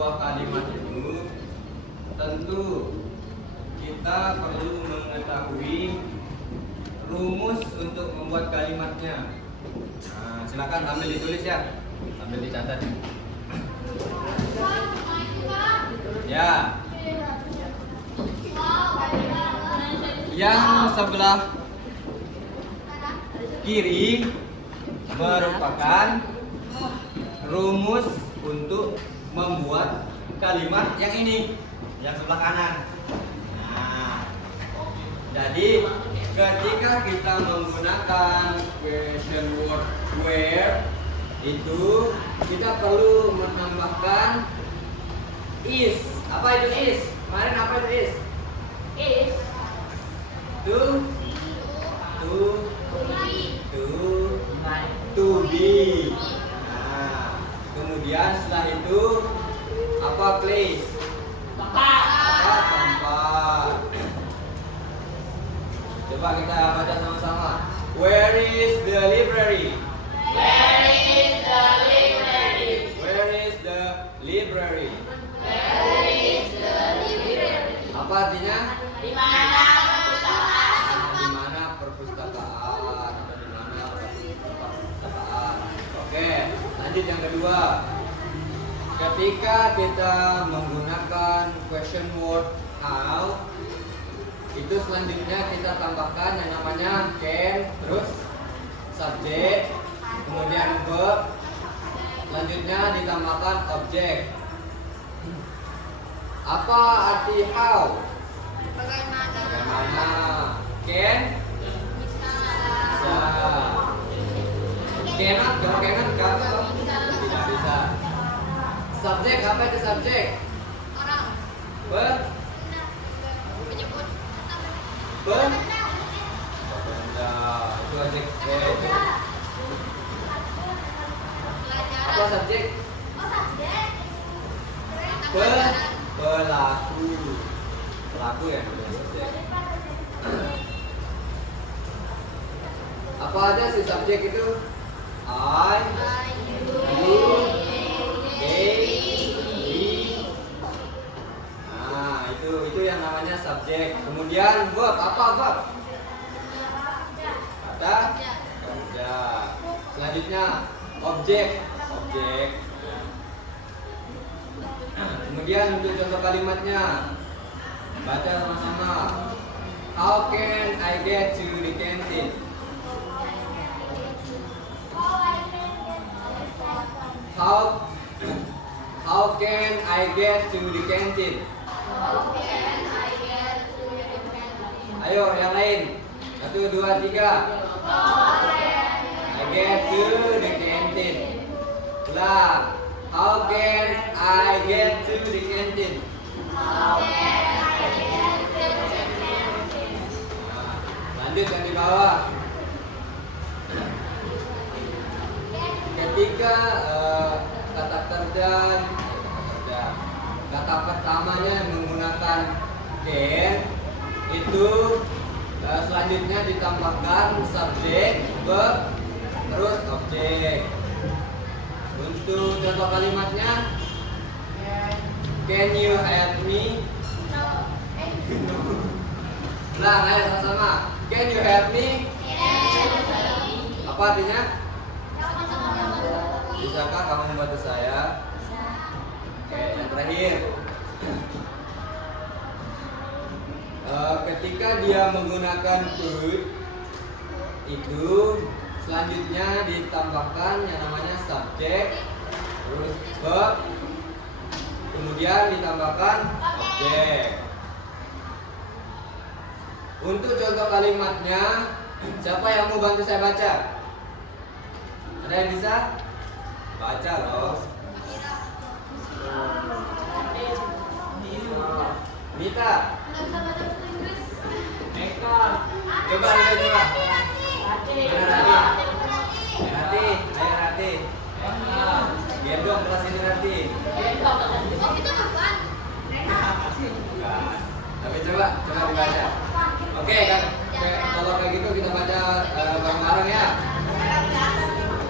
sebuah kalimat itu tentu kita perlu mengetahui rumus untuk membuat kalimatnya. Nah, silakan sambil ditulis ya, sambil dicatat. Ya. Yang sebelah kiri merupakan rumus untuk membuat kalimat yang ini, yang sebelah kanan. Nah, jadi ketika kita menggunakan question word where itu kita perlu menambahkan is. Apa itu is? Kemarin apa itu is? Is to be. Nah, kemudian setelah itu apa place? Tempat. Coba kita baca sama-sama. Where is the library? Where is the library? Where is the library? Where is the library? Apa artinya? Di mana perpustakaan? Di mana perpustakaan atau di mana perpustakaan. Oke, lanjut yang kedua. Ketika kita menggunakan question word how, itu selanjutnya kita tambahkan yang namanya can, terus subject, kemudian verb, selanjutnya ditambahkan object. Apa arti how? Bagaimana? Can? Bisa. Cannot? Kalau cannot kan? Tidak bisa. Subjek, apa itu subjek? Orang. Ber? Menyebut. Ber? Benda. Itu objek. Itu. Apa subjek? Pelaku. Pelaku ya, subjek. Apa aja sih subjek itu? I, you, they, we. Nah, itu yang namanya subjek. Kemudian verb, apa verb? Kata kerja. Selanjutnya objek. Kemudian untuk contoh kalimatnya, baca sama-sama. How can I get to the canteen? How can I get to the canteen? Ayo yang lain. 1, 2, 3. I get to the canteen. Ulang. How can I get to the canteen? Lanjut yang di bawah. Ketika kata kerja, kata pertamanya menggunakan can, itu selanjutnya ditambahkan subjek, verb, terus objek. Untuk contoh kalimatnya, can you help me? Ulang, ayo sama-sama. Can you help me? Apa artinya? Bisakah kamu membantu saya? Oke, yang terakhir. Ketika dia menggunakan could, itu selanjutnya ditambahkan yang namanya subjek, terus verb, kemudian ditambahkan objek. Untuk contoh kalimatnya, siapa yang mau bantu saya baca? Ada yang bisa? Baca loh. Nita. Coba lihat coba. Rati, ayo Rati. Gendong kelas ini Rati. Tapi coba dibaca. Oke kan? Kalau kayak gitu kita baca bareng-bareng ya.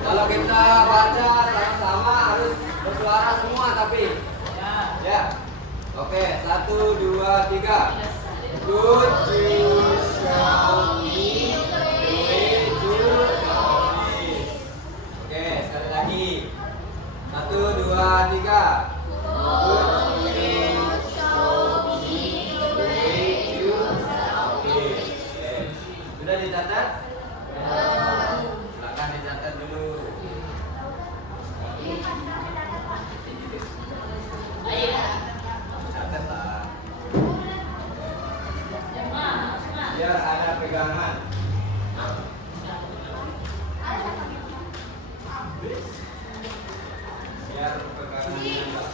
Kalau kita baca sama-sama harus bersuara semua tapi. Oke, 1, 2, 3. Could you show me the way to office? Oke, sekali lagi. 1, 2, 3. Could you show me the way to office? Oke. Sudah dicatat? Silakan dicatat dulu. Catat lah. Biar ada pegangan. Biar pegangannya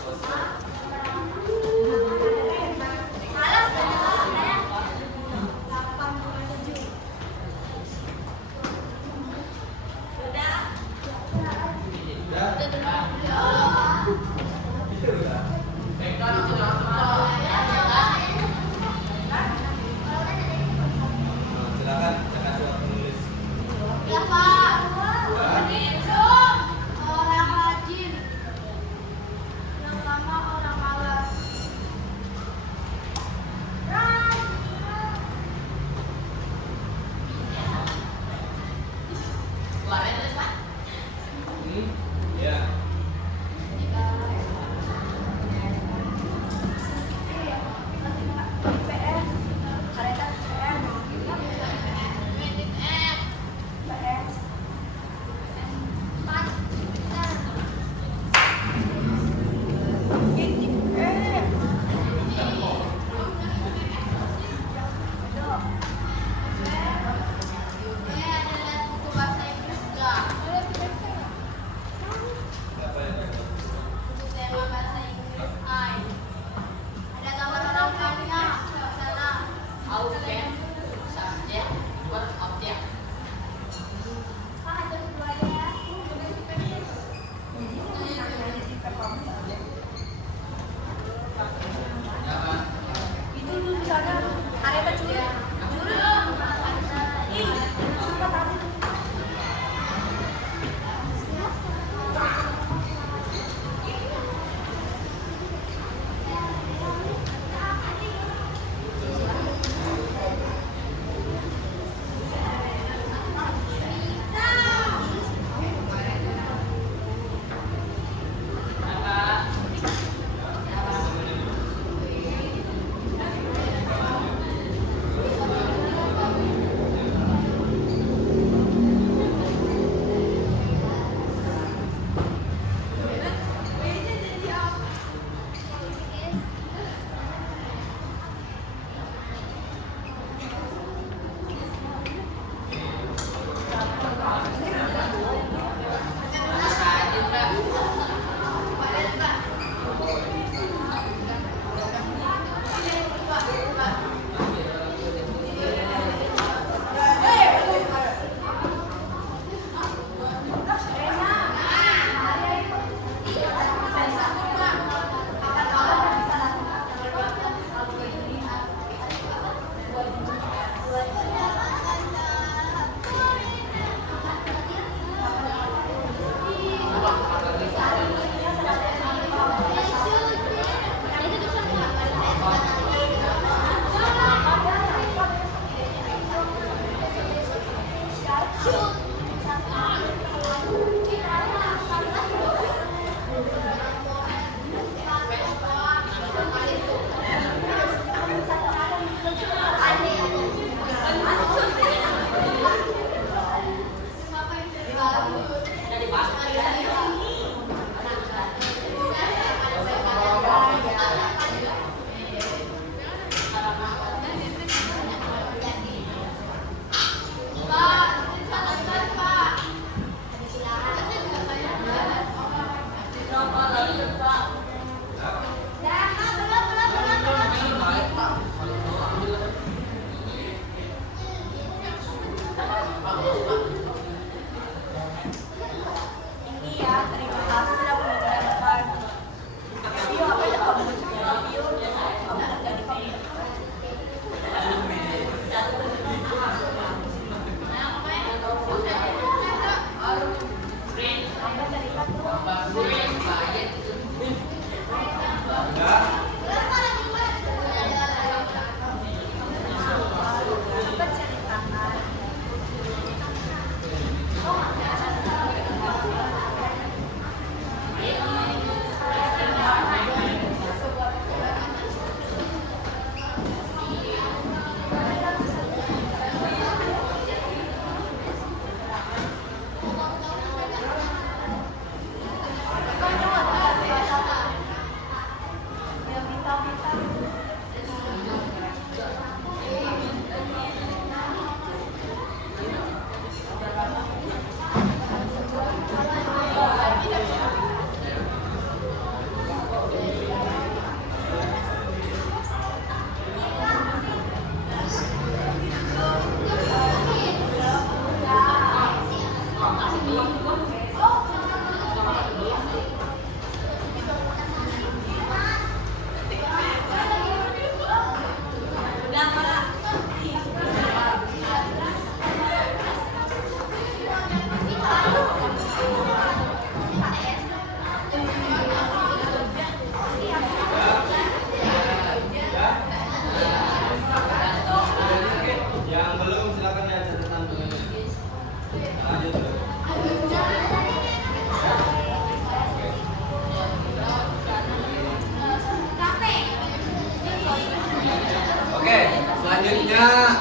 Selanjutnya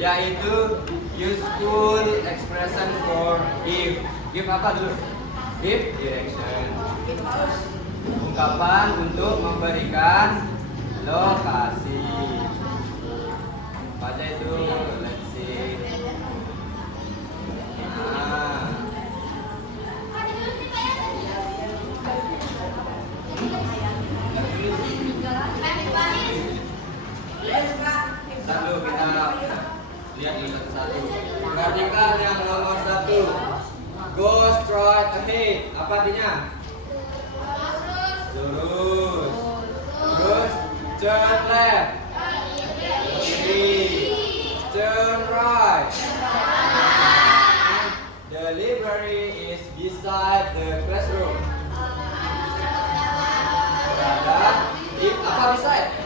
yaitu useful expression for give. Give apa dulu? Give direction. Ungkapan untuk memberikan lokasi. Baca itu, let's see. Nah. Lalu kita lihat ini satu-satu. Perhatikan yang nomor 1. Go straight ahead. Apa artinya? Lurus. Terus turn left. Kiri. Turn right. The library is beside the classroom. Berada di apa beside?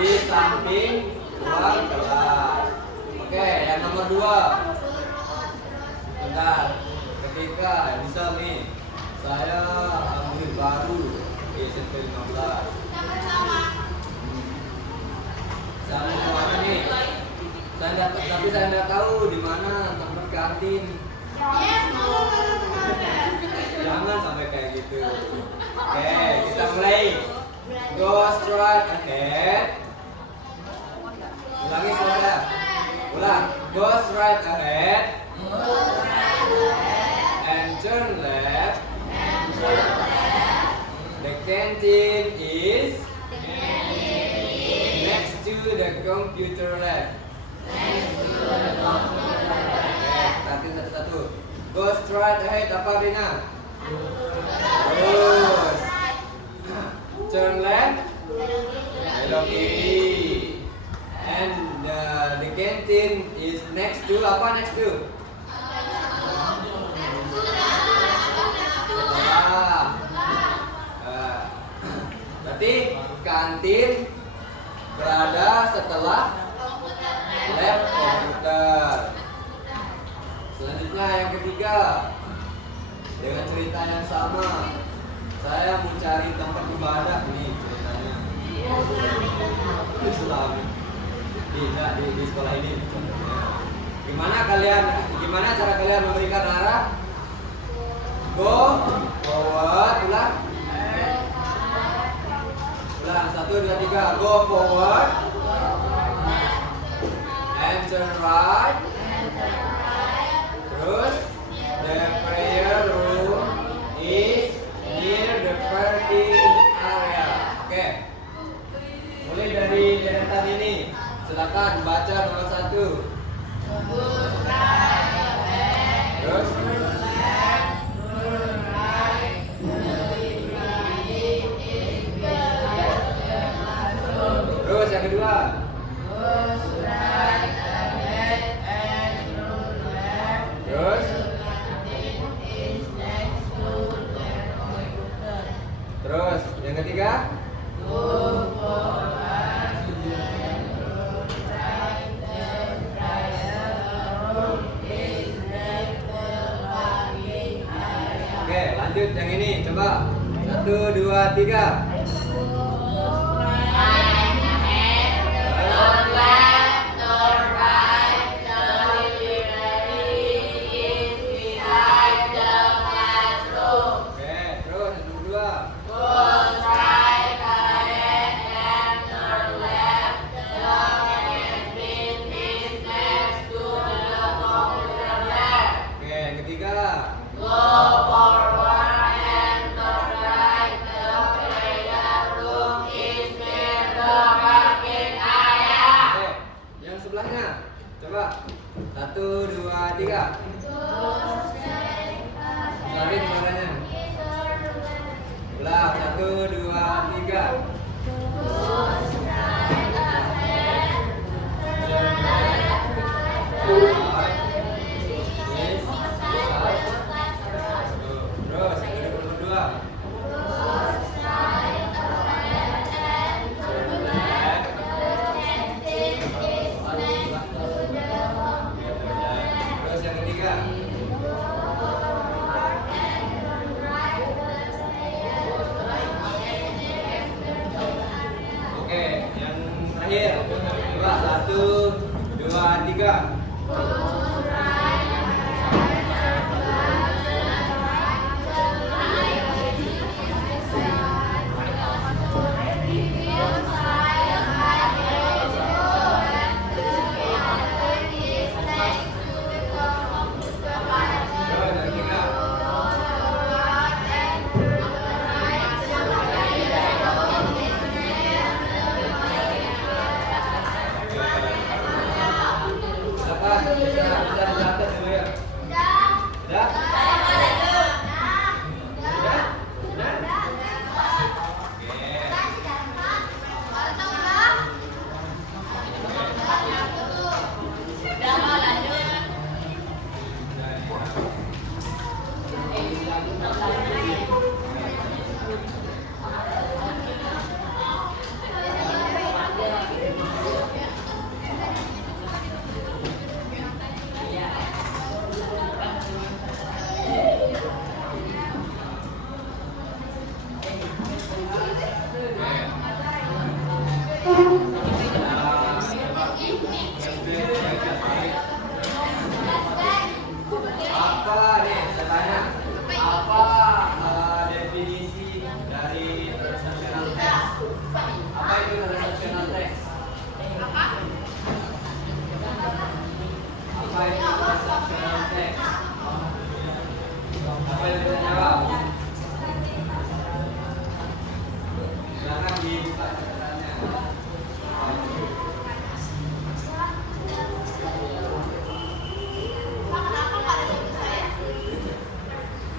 Di samping ruang kelas. Oke, yang nomor 2. Bentar. Ketika misal nih, saya murid baru di SMP 15. Saya mau kemana nih? Tapi saya nggak tahu di mana tempat kantin. Jangan sampai kayak gitu. Oke, kita mulai. Go straight ahead. Ulangi saudara. Ulang. Go straight ahead. And turn left. The canteen is next to the computer lab. Oke, satu-satu. Go straight ahead. Apa artinya? Terus. Turn left, belok kiri, and the canteen is next to apa next to? Setelah. Berarti kantin berada setelah lab komputer. Selanjutnya yang ketiga, dengan cerita yang sama. Saya mau cari tempat ibadah nih ceritanya. Islam. Di sekolah ini contohnya. Gimana cara kalian memberikan arah? Go forward, ulang. Ulang, 1, 2, 3. Go forward. And turn right. Terus the prayer room is near the parking area. Oke. Mulai dari deretan ini. Silakan baca nomor 1. Terus. Terus yang kedua. Terus. Terus yang ketiga. Oke, lanjut yang ini coba. 1, 2, 3. Coba 1, 2, 3. Saring suaranya. Ulang 1, 2, 3. Terus yang kedua. Terus yang ketiga. bisa dicatat dulu ya. Udah? Udah? Apa nih? Saya tanya. Apa definisi dari transactional text? Apa itu transactional text? Apa itu transactional text? Apa yang bisa jawab? Silakan dibuka catatannya.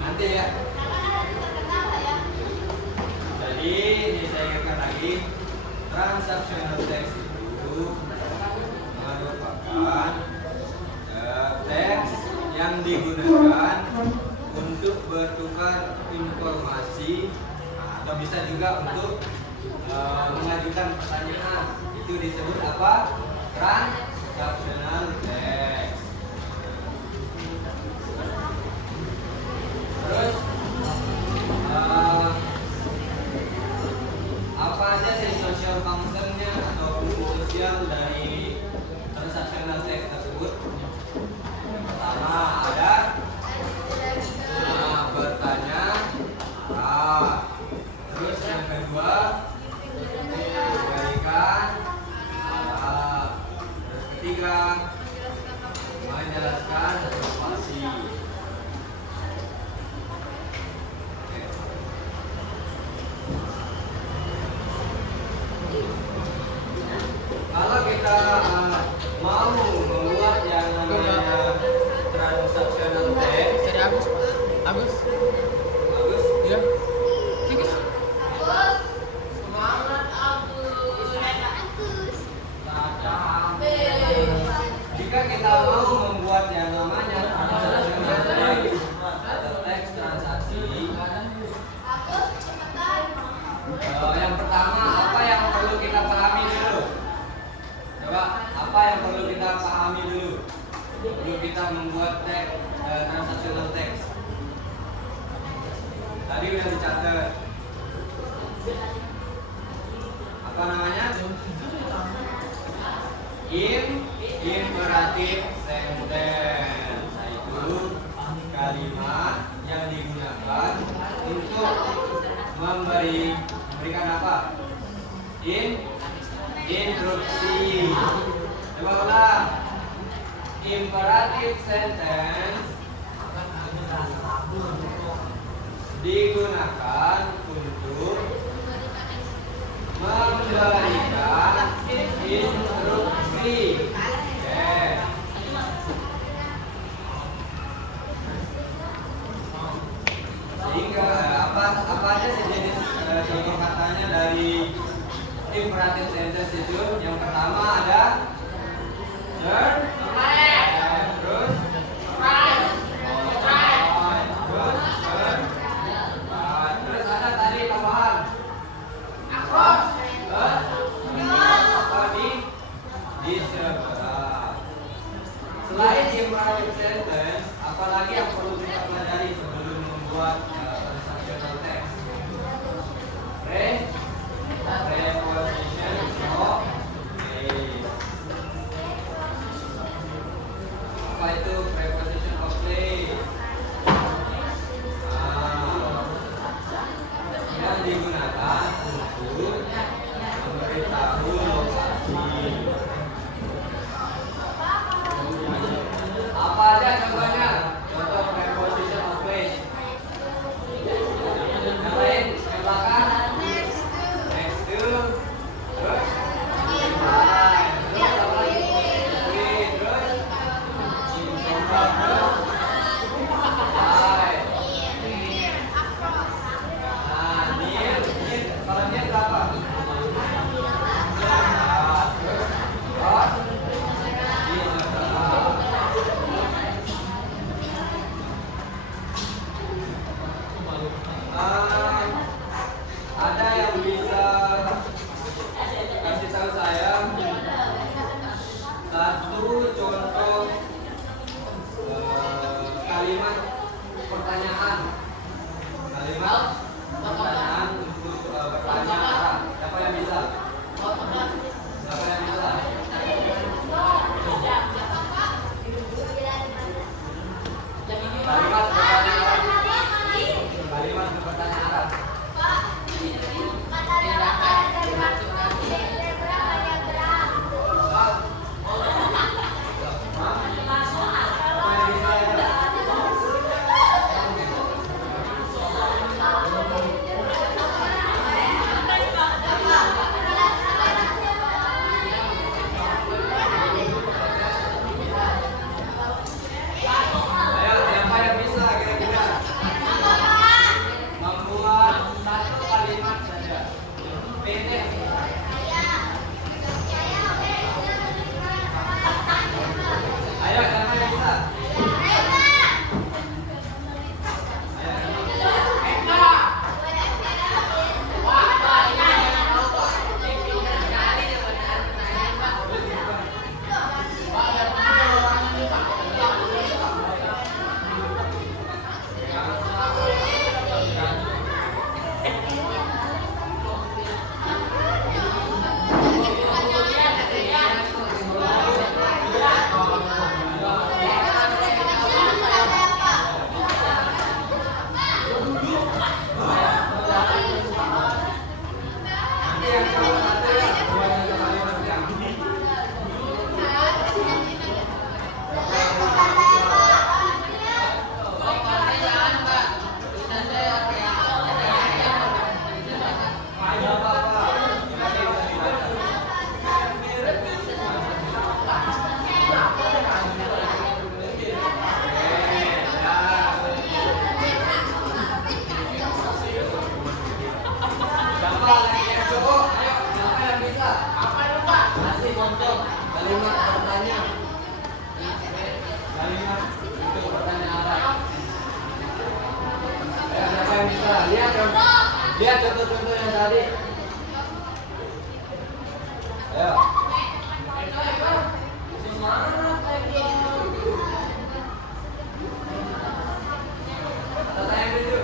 Nanti ya. Jadi ini saya ingatkan lagi, transactional text itu merupakan teks yang digunakan untuk bertukar informasi atau bisa juga untuk mengajukan pertanyaan. Itu disebut apa? Transactional text. Terus apa aja sih social functionnya atau fungsi sosial dari transactional text tersebut? Yang pertama ada bertanya. Terus yang kedua memberikan. Terus ketiga menjelaskan informasi. Kalau kita mau membuat yang namanya transactional text, Dari Agus, Pak. Agus. bagus. Iya. Tinggi. Jika kita mau membuat yang namanya transactional text atau teks transaksi, yang pertama apa yang perlu kita pahami dulu? Coba, apa yang perlu kita pahami dulu? Sebelum kita membuat teks transactional text. Tadi udah dicatat. Apa namanya? Imperative sentence, yaitu kalimat yang digunakan untuk memberikan apa? Instruksi. Coba ulang. Imperative sentence digunakan untuk memberikan instruksi. Sehingga apa aja sih jenis contoh katanya dari imperative sentence itu? Yang pertama ada turn, terus terus ada tadi tambahan across, di sebelah. Selain imperative sentence, apalagi yang perlu kita pelajari sebelum membuat transactional text? Preposition of case. kalimat pertanyaan. Kalimat pertanyaan untuk bertanya arah. Siapa yang bisa? Siapa yang bisa? Kalimat bertanya arah. Kalimat bertanya arah. Ayo, siapa yang bisa kira-kira? Membuat satu kalimat saja. Pendek. Ayo, siapa yang bisa? Nanti yang salah satu ya, buat satu kalimatnya. Ayo, apa-apa. Nanti bisa dibaca. Siapa lagi yang cowok? Ayo, siapa yang bisa? Apa itu Pak? Kasih contoh kalimat pertanyaan. Kalimat untuk pertanyaan arah. Ayo, siapa yang bisa? Lihat contoh-contoh yang tadi. Ayo. Tata yang tujuh.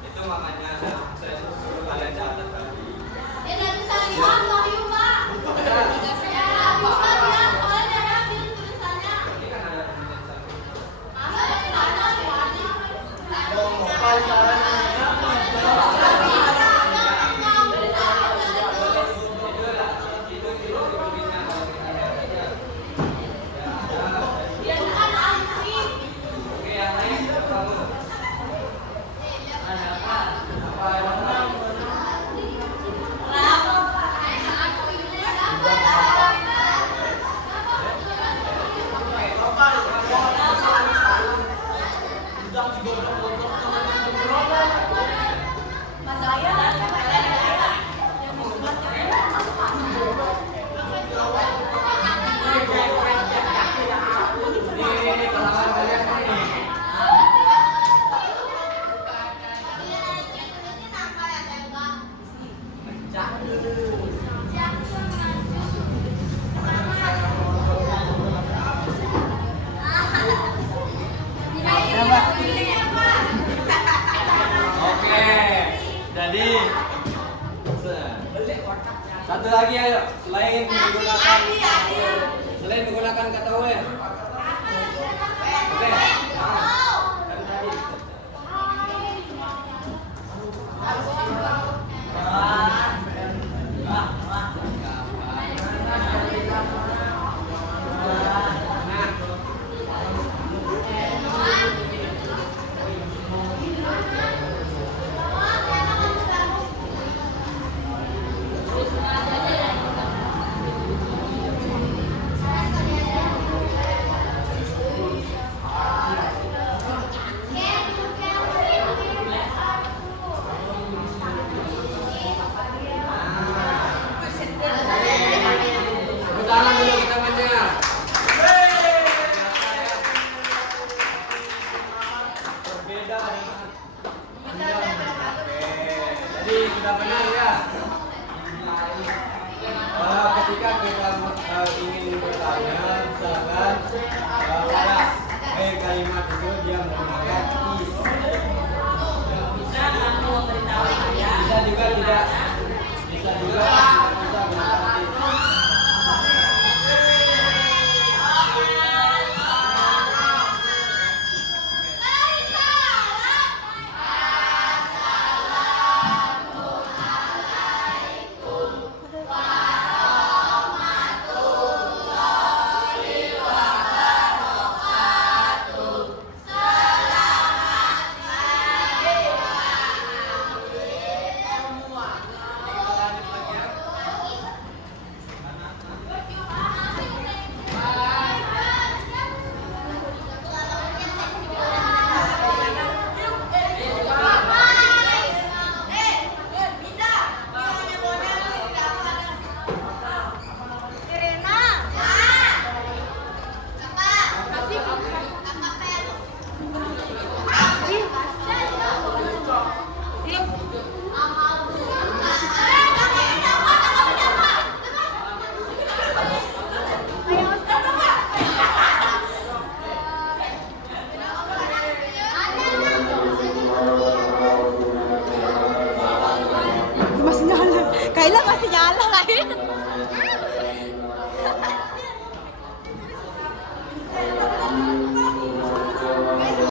Itu makanya saya suruh kalian catat tadi. Ini kan ada penulisan. Oke, yang lain kamu. Apa yang ini kalangan kalian nih. Oke, jadi satu lagi ayo, selain menggunakan kata where. Oke, kan tadi. ingin bertanya, misalkan pada kalimat itu dia menggunakan is. Bisa juga tidak